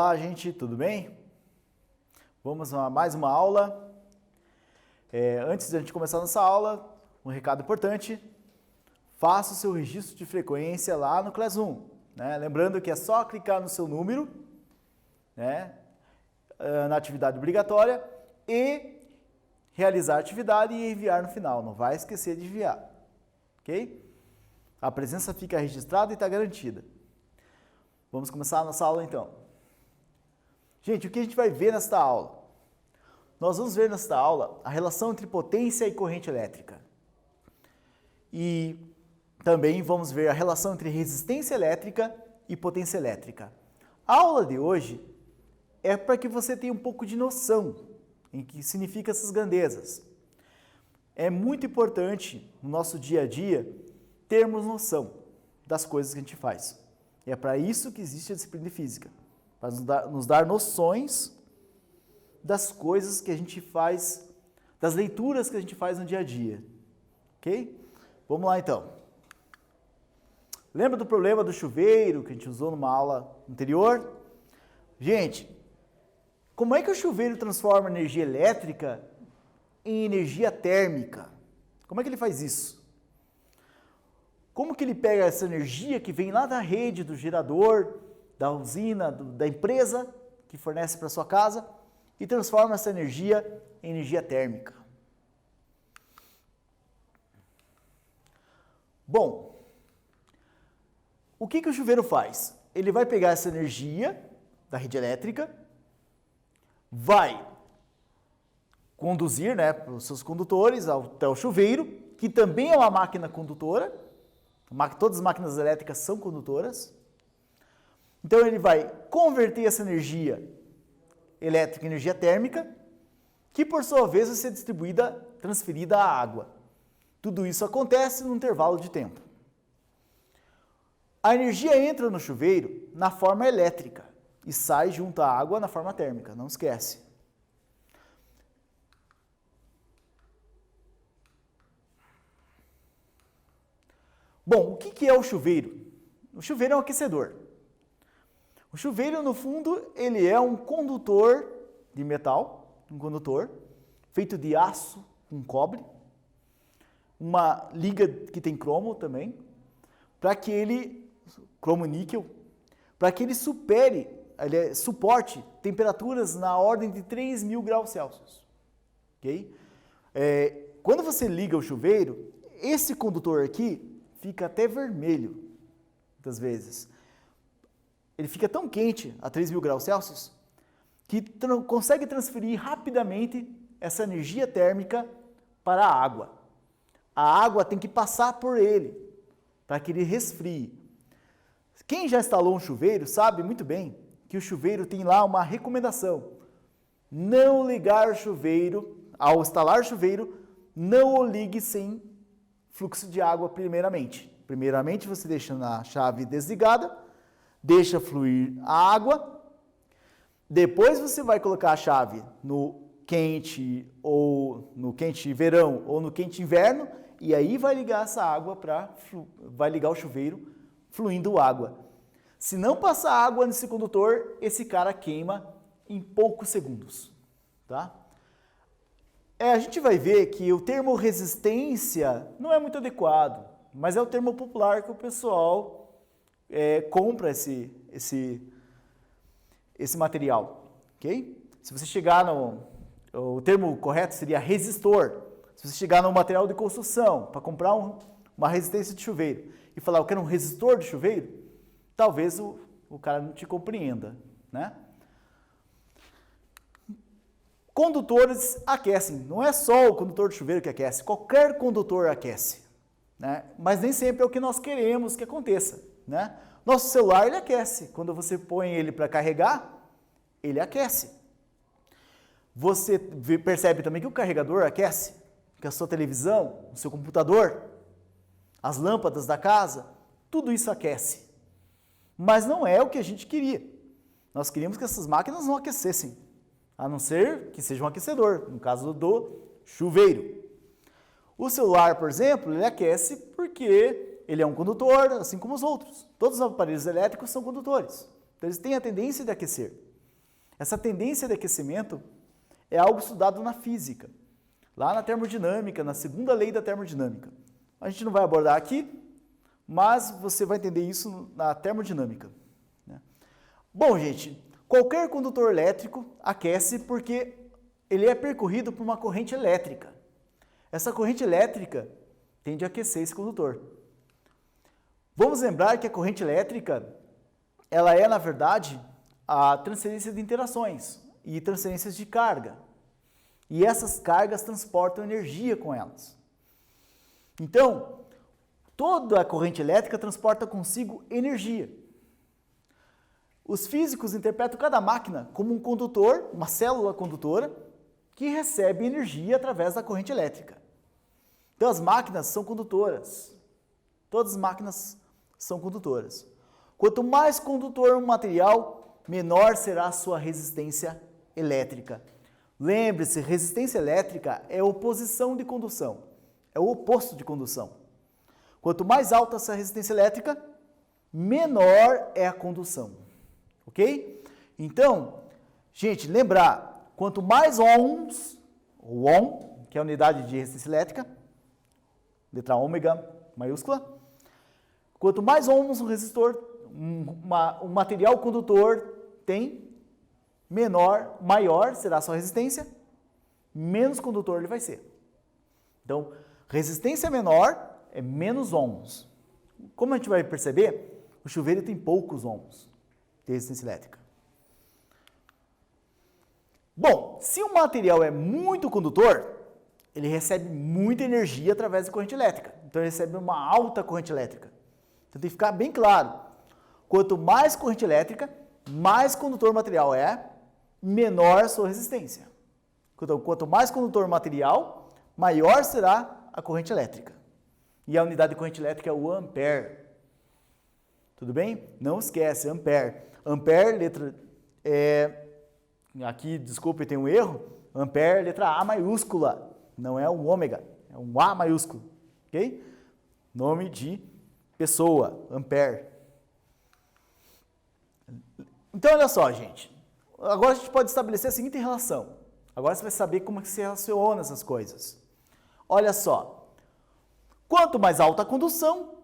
Olá, gente, tudo bem? Vamos a mais uma aula. Antes de a gente começar nossa aula, um recado importante. Faça o seu registro de frequência lá no Classroom, né? Lembrando que é só clicar no seu número, né, na atividade obrigatória e realizar a atividade e enviar no final. Não vai esquecer de enviar, ok? A presença fica registrada e está garantida. Vamos começar a nossa aula então. Gente, o que a gente vai ver nesta aula? Nós vamos ver nesta aula a relação entre potência e corrente elétrica. E também vamos ver a relação entre resistência elétrica e potência elétrica. A aula de hoje é para que você tenha um pouco de noção em que significa essas grandezas. É muito importante no nosso dia a dia termos noção das coisas que a gente faz. E é para isso que existe a disciplina de física, para nos dar noções das coisas que a gente faz, das leituras que a gente faz no dia a dia. Ok? Vamos lá então. Lembra do problema do chuveiro que a gente usou numa aula anterior? Gente, como é que o chuveiro transforma energia elétrica em energia térmica? Como é que ele faz isso? Como que ele pega essa energia que vem lá da rede, do gerador, da usina, da empresa que fornece para sua casa e transforma essa energia em energia térmica? Bom, o que o chuveiro faz? Ele vai pegar essa energia da rede elétrica, vai conduzir, né, para os seus condutores até o chuveiro, que também é uma máquina condutora. Todas as máquinas elétricas são condutoras. Então ele vai converter essa energia elétrica em energia térmica, que por sua vez vai ser transferida à água. Tudo isso acontece num intervalo de tempo. A energia entra no chuveiro na forma elétrica e sai junto à água na forma térmica, não esquece. Bom, o que é o chuveiro? O chuveiro é um aquecedor. O chuveiro, no fundo, ele é um condutor de metal, um condutor feito de aço com cobre, uma liga que tem cromo também, cromo níquel, para que ele suporte temperaturas na ordem de 3.000 graus Celsius. Okay? Quando você liga o chuveiro, esse condutor aqui fica até vermelho, muitas vezes. Ele fica tão quente, a 3.000 graus Celsius, que consegue transferir rapidamente essa energia térmica para a água. A água tem que passar por ele, para que ele resfrie. Quem já instalou um chuveiro sabe muito bem que o chuveiro tem lá uma recomendação. Não ligar o chuveiro, ao instalar o chuveiro, não o ligue sem fluxo de água primeiramente. Primeiramente você deixa na chave desligada, deixa fluir a água, depois você vai colocar a chave no quente ou no quente verão ou no quente inverno e aí vai ligar essa água vai ligar o chuveiro fluindo água. Se não passar água nesse condutor, esse cara queima em poucos segundos, tá? A gente vai ver que o termo resistência não é muito adequado, mas é o termo popular que o pessoal compra esse material, ok? Se você chegar o termo correto seria resistor. Se você chegar no material de construção para comprar uma resistência de chuveiro e falar, eu quero um resistor de chuveiro, talvez o cara não te compreenda, né? Condutores aquecem. Não é só o condutor de chuveiro que aquece, qualquer condutor aquece, né? Mas nem sempre é o que nós queremos que aconteça, né? Nosso celular, ele aquece. Quando você põe ele para carregar, ele aquece. Você percebe também que o carregador aquece, que a sua televisão, o seu computador, as lâmpadas da casa, tudo isso aquece. Mas não é o que a gente queria. Nós queríamos que essas máquinas não aquecessem, a não ser que seja um aquecedor, no caso do chuveiro. O celular, por exemplo, ele aquece porque ele é um condutor, assim como os outros. Todos os aparelhos elétricos são condutores, então eles têm a tendência de aquecer. Essa tendência de aquecimento é algo estudado na física, lá na termodinâmica, na segunda lei da termodinâmica. A gente não vai abordar aqui, mas você vai entender isso na termodinâmica, né? Bom, gente, qualquer condutor elétrico aquece porque ele é percorrido por uma corrente elétrica. Essa corrente elétrica tende a aquecer esse condutor. Vamos lembrar que a corrente elétrica, ela é, na verdade, a transferência de interações e transferências de carga. E essas cargas transportam energia com elas. Então, toda a corrente elétrica transporta consigo energia. Os físicos interpretam cada máquina como um condutor, uma célula condutora, que recebe energia através da corrente elétrica. Então, as máquinas são condutoras. Todas as máquinas são condutoras. Quanto mais condutor um material, menor será a sua resistência elétrica. Lembre-se, resistência elétrica é oposição de condução, é o oposto de condução. Quanto mais alta essa resistência elétrica, menor é a condução, ok? Então, gente, lembrar, quanto mais ohms, o ohm, que é a unidade de resistência elétrica, letra ômega maiúscula, quanto mais ohms um resistor, um material condutor tem, maior será a sua resistência, menos condutor ele vai ser. Então, resistência menor é menos ohms. Como a gente vai perceber, o chuveiro tem poucos ohms de resistência elétrica. Bom, se o material é muito condutor, ele recebe muita energia através da corrente elétrica. Então, ele recebe uma alta corrente elétrica. Então, tem que ficar bem claro. Quanto mais corrente elétrica, mais condutor o material é, menor a sua resistência. Então, quanto mais condutor o material, maior será a corrente elétrica. E a unidade de corrente elétrica é o ampere. Tudo bem? Não esquece, ampere. Ampere, letra... aqui, desculpe, tem um erro. Ampere, letra A maiúscula. Não é um ômega, é um A maiúsculo. Ok? Nome de pessoa, ampere. Então, olha só, gente. Agora a gente pode estabelecer a seguinte relação. Agora você vai saber como que se relaciona essas coisas. Olha só. Quanto mais alta a condução,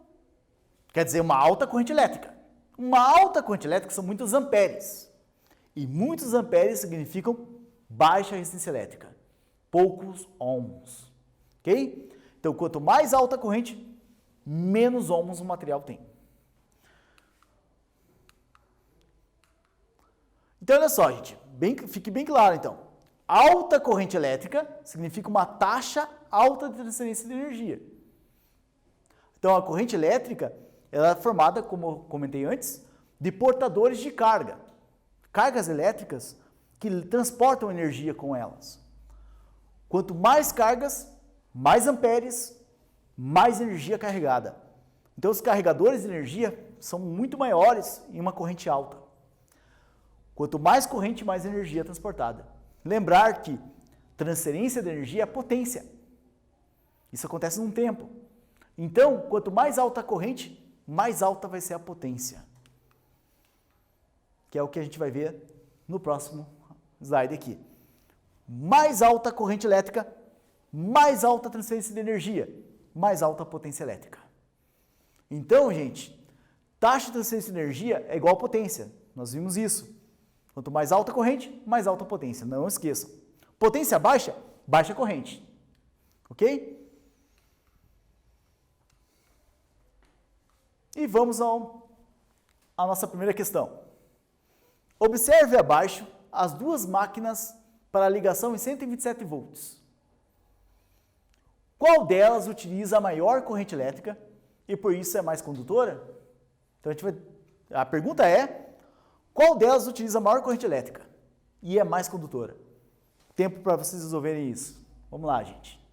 quer dizer uma alta corrente elétrica. Uma alta corrente elétrica são muitos amperes. E muitos amperes significam baixa resistência elétrica. Poucos ohms. Ok? Então, quanto mais alta a corrente, menos ohms o material tem. Então, olha só, gente, fique bem claro, então. Alta corrente elétrica significa uma taxa alta de transferência de energia. Então, a corrente elétrica ela é formada, como eu comentei antes, de portadores de carga. Cargas elétricas que transportam energia com elas. Quanto mais cargas, mais amperes, mais energia carregada. Então, os carregadores de energia são muito maiores em uma corrente alta. Quanto mais corrente, mais energia transportada. Lembrar que transferência de energia é potência. Isso acontece num tempo. Então, quanto mais alta a corrente, mais alta vai ser a potência. Que é o que a gente vai ver no próximo slide aqui. Mais alta a corrente elétrica, mais alta a transferência de energia, mais alta a potência elétrica. Então, gente, taxa de transferência de energia é igual a potência. Nós vimos isso. Quanto mais alta a corrente, mais alta a potência. Não esqueçam. Potência baixa, baixa corrente. Ok? E vamos à nossa primeira questão. Observe abaixo as duas máquinas para ligação em 127 volts. Qual delas utiliza a maior corrente elétrica e por isso é mais condutora? Então a pergunta é: qual delas utiliza a maior corrente elétrica e é mais condutora? Tempo para vocês resolverem isso. Vamos lá, gente.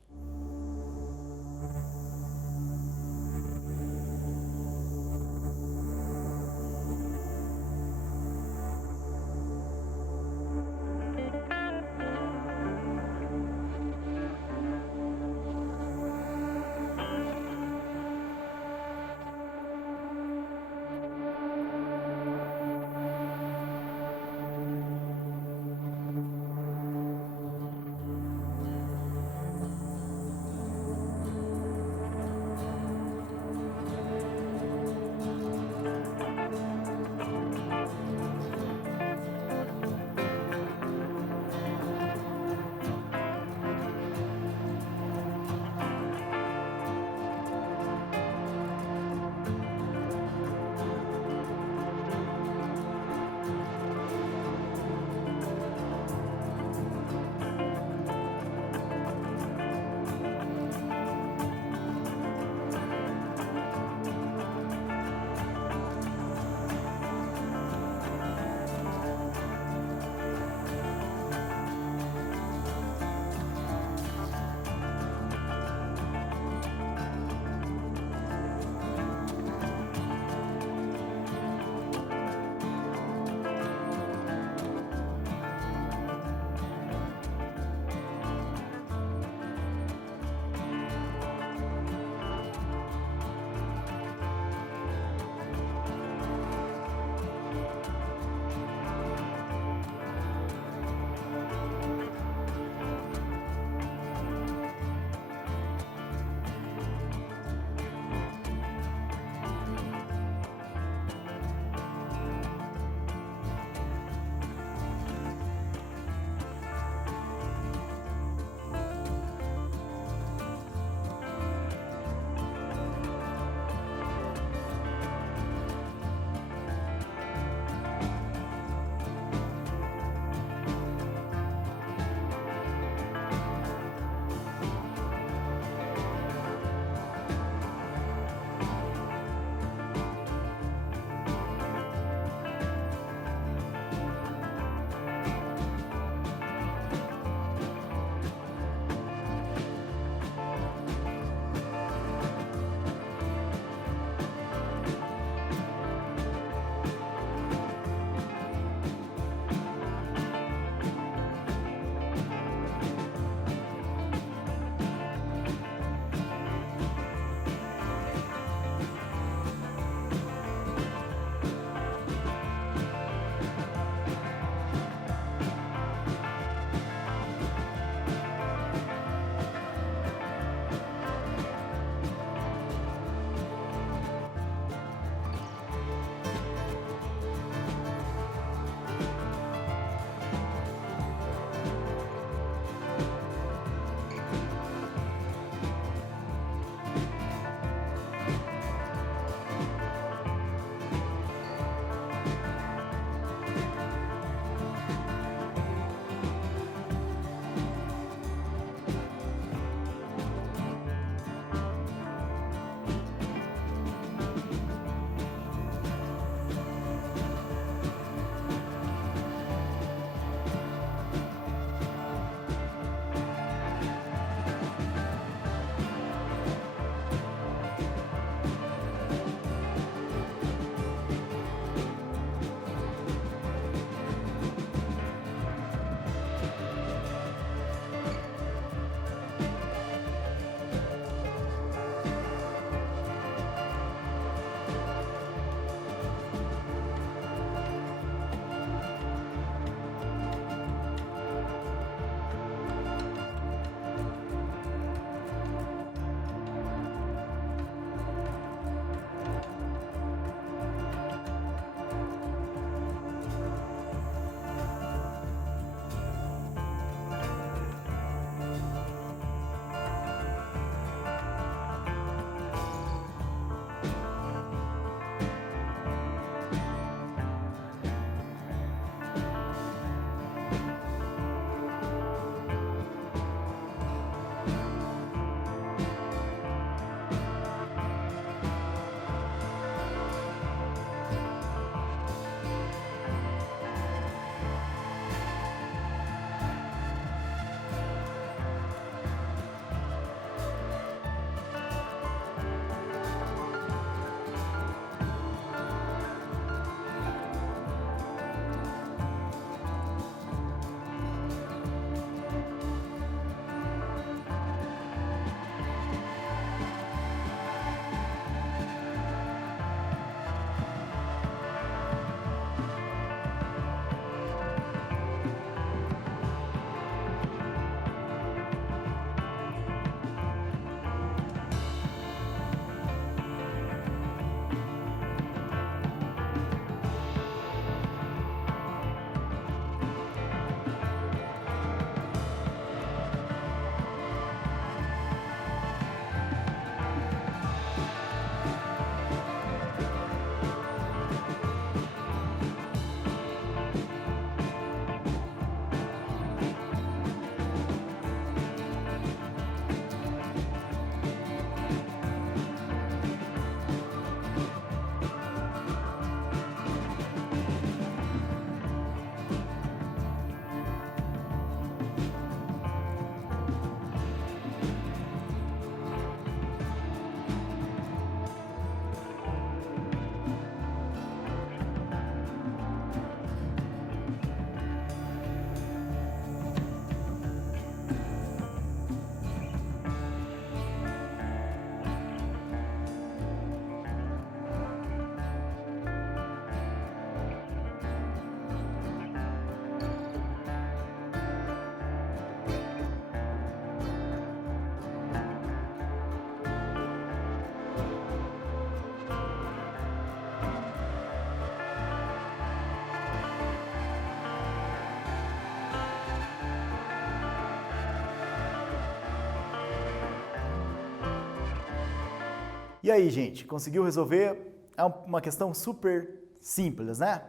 E aí, gente, conseguiu resolver? É uma questão super simples, né?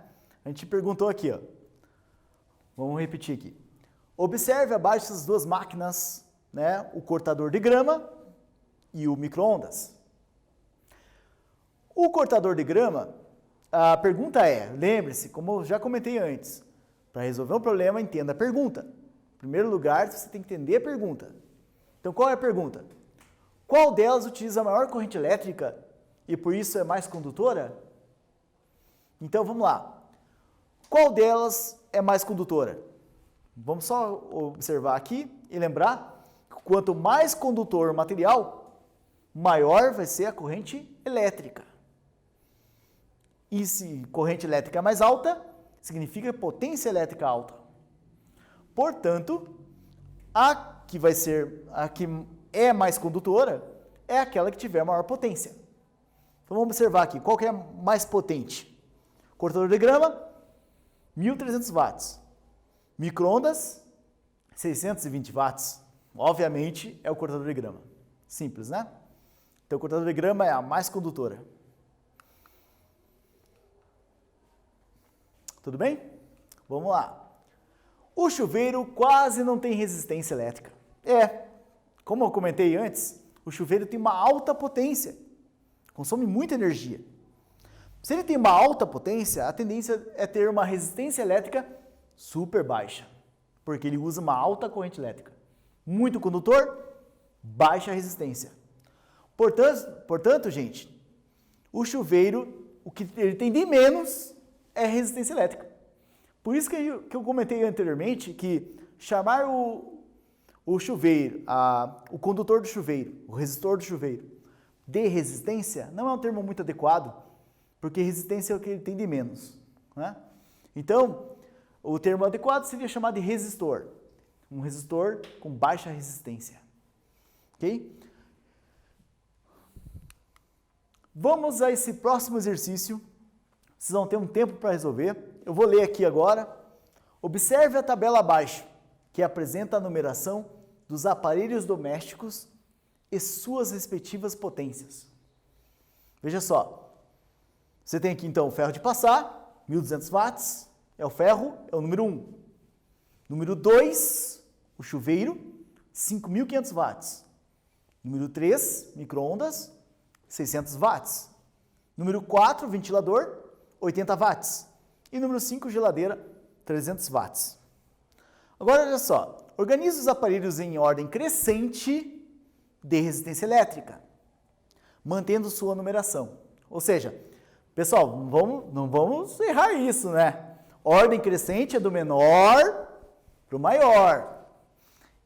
A gente perguntou aqui, ó. Vamos repetir aqui. Observe abaixo dessas duas máquinas, né, o cortador de grama e o micro-ondas. O cortador de grama, a pergunta é, lembre-se, como eu já comentei antes, para resolver um problema, entenda a pergunta. Em primeiro lugar, você tem que entender a pergunta. Então, qual é a pergunta? Qual delas utiliza maior corrente elétrica e por isso é mais condutora? Então, vamos lá. Qual delas é mais condutora? Vamos só observar aqui e lembrar que quanto mais condutor o material, maior vai ser a corrente elétrica. E se corrente elétrica é mais alta, significa potência elétrica alta. Portanto, a que é mais condutora é aquela que tiver maior potência. Então vamos observar aqui, qual que é mais potente? Cortador de grama, 1.300 watts. Micro-ondas, 620 watts. Obviamente, é o cortador de grama. Simples, né? Então, o cortador de grama é a mais condutora. Tudo bem? Vamos lá. O chuveiro quase não tem resistência elétrica. Como eu comentei antes, o chuveiro tem uma alta potência. Consome muita energia. Se ele tem uma alta potência, a tendência é ter uma resistência elétrica super baixa, porque ele usa uma alta corrente elétrica. Muito condutor, baixa resistência. Portanto, gente, o chuveiro, o que ele tem de menos é resistência elétrica. Por isso que eu comentei anteriormente que chamar o chuveiro, o condutor do chuveiro, o resistor do chuveiro, de resistência, não é um termo muito adequado, porque resistência é o que ele tem de menos, né? Então, o termo adequado seria chamado de resistor. Um resistor com baixa resistência. Ok? Vamos a esse próximo exercício. Vocês vão ter um tempo para resolver. Eu vou ler aqui agora. Observe a tabela abaixo, que apresenta a numeração dos aparelhos domésticos e suas respectivas potências. Veja só. Você tem aqui, então, o ferro de passar, 1.200 watts, é o número 1. Número 2, o chuveiro, 5.500 watts. Número 3, micro-ondas, 600 watts. Número 4, ventilador, 80 watts. E número 5, geladeira, 300 watts. Agora, olha só, organize os aparelhos em ordem crescente de resistência elétrica, mantendo sua numeração. Ou seja, pessoal, não vamos errar isso, né? Ordem crescente é do menor para o maior.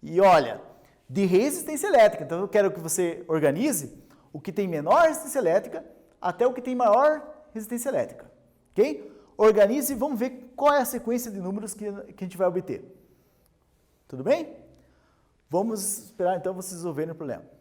E olha, de resistência elétrica. Então eu quero que você organize o que tem menor resistência elétrica até o que tem maior resistência elétrica. Ok? Organize e vamos ver qual é a sequência de números que a gente vai obter. Tudo bem? Vamos esperar então vocês resolverem o problema.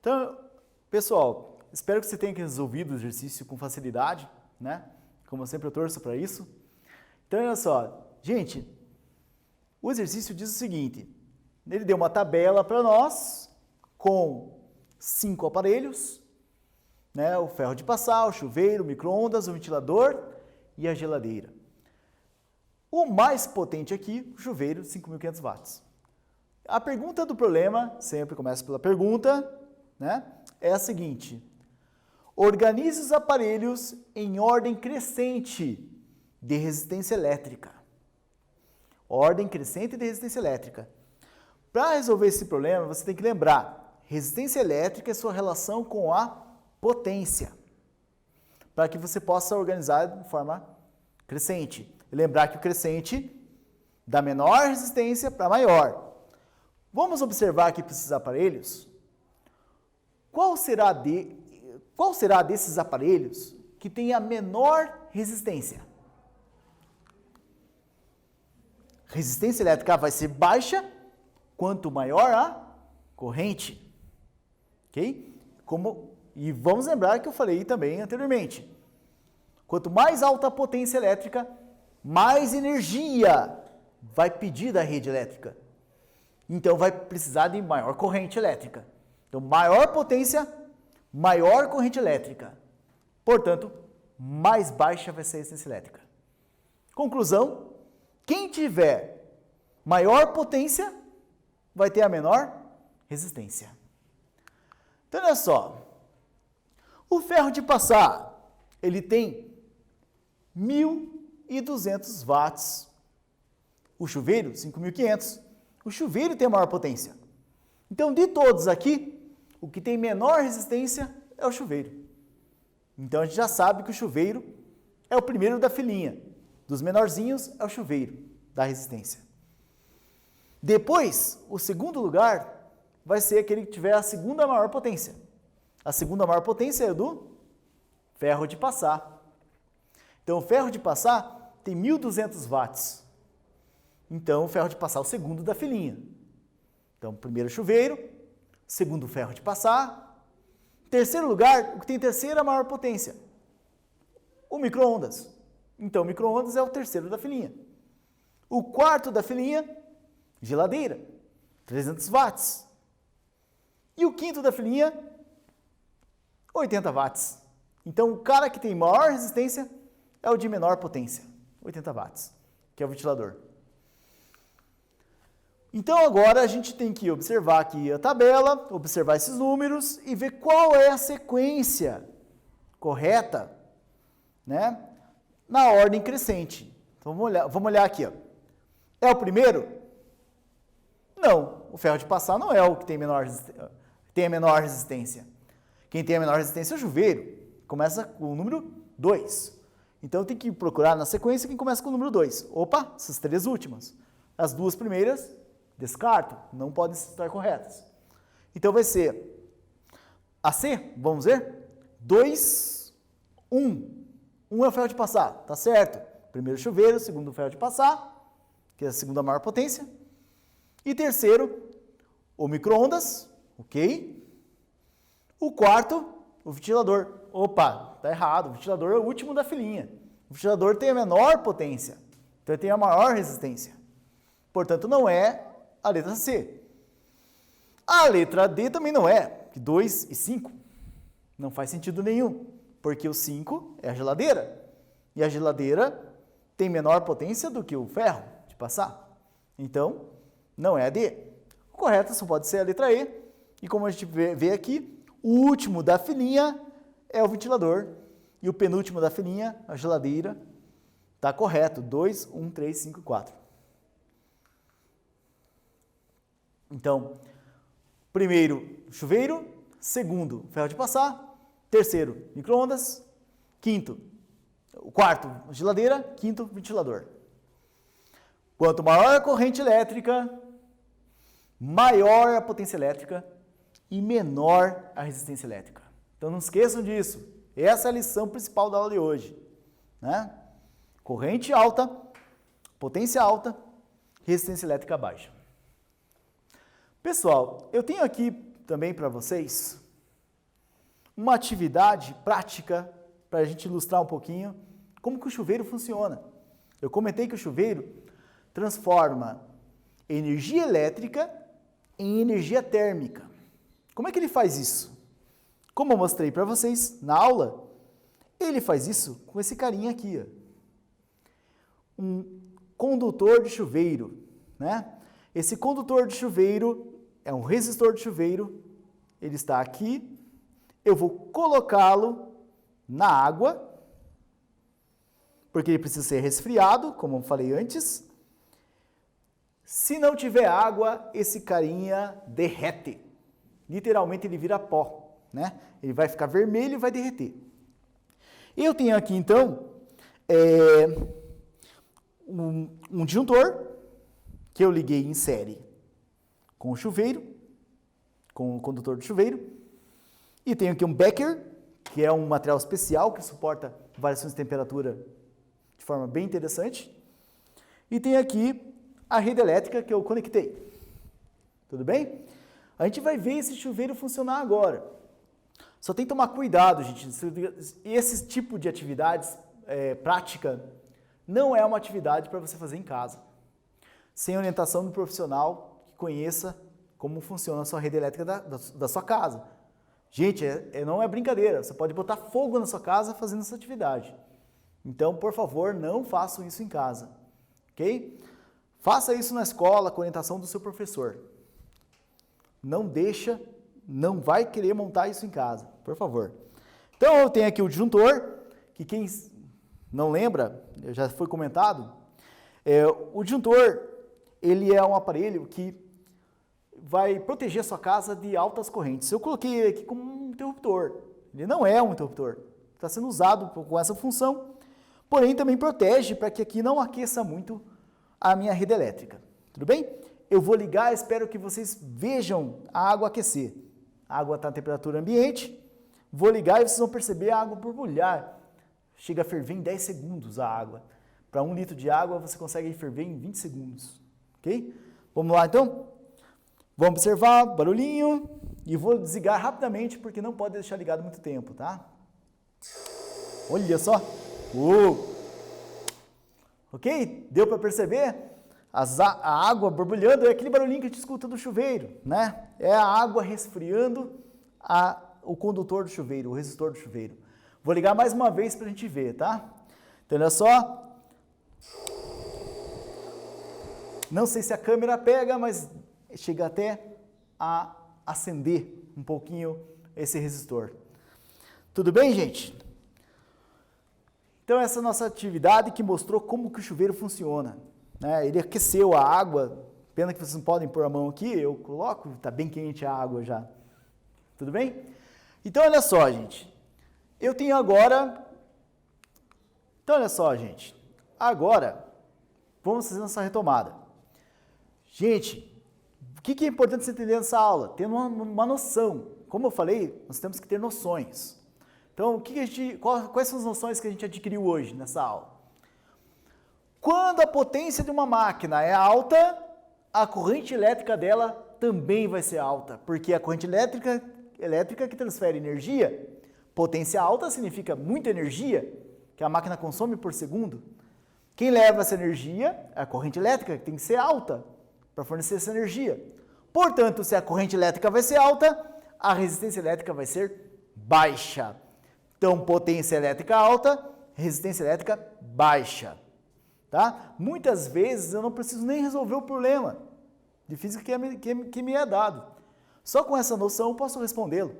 Então, pessoal, espero que você tenha resolvido o exercício com facilidade, né? Como sempre eu torço para isso. Então, olha só, gente, o exercício diz o seguinte, ele deu uma tabela para nós com 5 aparelhos, né? O ferro de passar, o chuveiro, o micro-ondas, o ventilador e a geladeira. O mais potente aqui, o chuveiro, 5.500 watts. A pergunta do problema, sempre começa pela pergunta, né? É a seguinte: organize os aparelhos em ordem crescente de resistência elétrica. Ordem crescente de resistência elétrica. Para resolver esse problema, você tem que lembrar, resistência elétrica é sua relação com a potência, para que você possa organizar de forma crescente. E lembrar que o crescente da menor resistência para maior. Vamos observar aqui para esses aparelhos. Qual será desses aparelhos que tem a menor resistência? Resistência elétrica vai ser baixa quanto maior a corrente. Ok? E vamos lembrar que eu falei também anteriormente. Quanto mais alta a potência elétrica, mais energia vai pedir da rede elétrica. Então vai precisar de maior corrente elétrica. Então, maior potência, maior corrente elétrica. Portanto, mais baixa vai ser a resistência elétrica. Conclusão: quem tiver maior potência vai ter a menor resistência. Então, olha só. O ferro de passar, ele tem 1.200 watts. O chuveiro, 5.500. O chuveiro tem a maior potência. Então, de todos aqui, o que tem menor resistência é o chuveiro. Então, a gente já sabe que o chuveiro é o primeiro da filinha. Dos menorzinhos é o chuveiro da resistência. Depois, o segundo lugar vai ser aquele que tiver a segunda maior potência. A segunda maior potência é do ferro de passar. Então, o ferro de passar tem 1.200 watts. Então, o ferro de passar é o segundo da filinha. Então, primeiro chuveiro, segundo ferro de passar. Terceiro lugar, o que tem terceira maior potência? O micro-ondas. Então, o micro-ondas é o terceiro da filinha. O quarto da filinha, geladeira, 300 watts. E o quinto da filinha, 80 watts. Então, o cara que tem maior resistência é o de menor potência, 80 watts, que é o ventilador. Então, agora a gente tem que observar aqui a tabela, observar esses números e ver qual é a sequência correta, né, na ordem crescente. Então, vamos olhar aqui. Ó. É o primeiro? Não, o ferro de passar não é o que tem a menor resistência. Quem tem a menor resistência é o chuveiro. Começa com o número 2. Então, tem que procurar na sequência quem começa com o número 2. Opa, essas três últimas. As duas primeiras, descarto, não podem estar corretas. Então, vai ser a C, vamos ver? 2, 1. 1 é o ferro de passar, tá certo. Primeiro chuveiro, segundo ferro de passar, que é a segunda maior potência. E terceiro, o micro-ondas, ok. O quarto, o ventilador. Opa, tá errado, o ventilador é o último da filinha. O ventilador tem a menor potência, então ele tem a maior resistência. Portanto, não é a letra C. A letra D também não é, 2 e 5. Não faz sentido nenhum, porque o 5 é a geladeira. E a geladeira tem menor potência do que o ferro de passar. Então, não é a D. O correto só pode ser a letra E. E como a gente vê aqui, o último da filinha é o ventilador. E o penúltimo da filinha, a geladeira, está correto. 2, 1, 3, 5, 4. Então, primeiro, chuveiro. Segundo, ferro de passar. Terceiro, micro-ondas. Quarto, geladeira. Quinto, ventilador. Quanto maior a corrente elétrica, maior a potência elétrica e menor a resistência elétrica. Então não esqueçam disso. Essa é a lição principal da aula de hoje, né? Corrente alta, potência alta, resistência elétrica baixa. Pessoal, eu tenho aqui também para vocês uma atividade prática para a gente ilustrar um pouquinho como que o chuveiro funciona. Eu comentei que o chuveiro transforma energia elétrica em energia térmica. Como é que ele faz isso? Como eu mostrei para vocês na aula, ele faz isso com esse carinha aqui, ó. Um condutor de chuveiro, né? Esse condutor de chuveiro é um resistor de chuveiro, ele está aqui, eu vou colocá-lo na água, porque ele precisa ser resfriado, como eu falei antes. Se não tiver água, esse carinha derrete. Literalmente ele vira pó, né? Ele vai ficar vermelho e vai derreter. Eu tenho aqui então um disjuntor que eu liguei em série com o chuveiro, com o condutor de chuveiro. E tenho aqui um Becker, que é um material especial que suporta variações de temperatura de forma bem interessante. E tenho aqui a rede elétrica que eu conectei. Tudo bem? A gente vai ver esse chuveiro funcionar agora. Só tem que tomar cuidado, gente. Esse tipo de atividades prática não é uma atividade para você fazer em casa. Sem orientação do profissional que conheça como funciona a sua rede elétrica da sua casa. Gente, não é brincadeira. Você pode botar fogo na sua casa fazendo essa atividade. Então, por favor, não façam isso em casa. Ok? Faça isso na escola com a orientação do seu professor. Não vai querer montar isso em casa, por favor. Então eu tenho aqui o disjuntor, que quem não lembra, já foi comentado, o disjuntor, ele é um aparelho que vai proteger a sua casa de altas correntes. Eu coloquei ele aqui como um interruptor, ele não é um interruptor, está sendo usado com essa função, porém também protege para que aqui não aqueça muito a minha rede elétrica, tudo bem? Eu vou ligar, espero que vocês vejam a água aquecer. A água está à temperatura ambiente, vou ligar e vocês vão perceber a água borbulhar. Chega a ferver em 10 segundos a água. Para 1 litro de água você consegue ferver em 20 segundos, ok? Vamos lá então? Vamos observar, barulhinho, e vou desligar rapidamente porque não pode deixar ligado muito tempo, tá? Olha só! Ok? Deu para perceber? A água borbulhando é aquele barulhinho que a gente escuta do chuveiro, né? É a água resfriando o condutor do chuveiro, o resistor do chuveiro. Vou ligar mais uma vez para a gente ver, tá? Então, olha só. Não sei se a câmera pega, mas chega até a acender um pouquinho esse resistor. Tudo bem, gente? Então, essa é a nossa atividade que mostrou como que o chuveiro funciona. Ele aqueceu a água, pena que vocês não podem pôr a mão aqui, eu coloco, está bem quente a água já. Tudo bem? Então, olha só, gente. Eu tenho agora... Então, olha só, gente. Agora, vamos fazer nossa retomada. Gente, o que é importante você entender nessa aula? Ter uma noção. Como eu falei, nós temos que ter noções. Então, quais são as noções que a gente adquiriu hoje nessa aula? Quando a potência de uma máquina é alta, a corrente elétrica dela também vai ser alta, porque a corrente elétrica que transfere energia, potência alta significa muita energia que a máquina consome por segundo. Quem leva essa energia é a corrente elétrica, que tem que ser alta para fornecer essa energia. Portanto, se a corrente elétrica vai ser alta, a resistência elétrica vai ser baixa. Então, potência elétrica alta, resistência elétrica baixa. Tá? Muitas vezes eu não preciso nem resolver o problema de física que me é dado. Só com essa noção eu posso respondê-lo,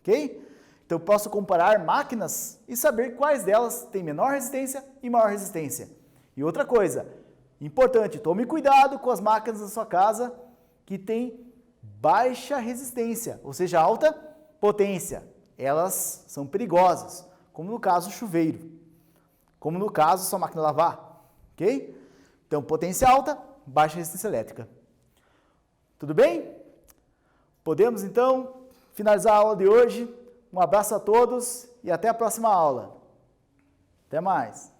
ok? Então eu posso comparar máquinas e saber quais delas têm menor resistência e maior resistência. E outra coisa, importante, tome cuidado com as máquinas da sua casa que têm baixa resistência, ou seja, alta potência. Elas são perigosas, como no caso do chuveiro, como no caso da sua máquina de lavar. Ok? Então, potência alta, baixa resistência elétrica. Tudo bem? Podemos, então, finalizar a aula de hoje. Um abraço a todos e até a próxima aula. Até mais.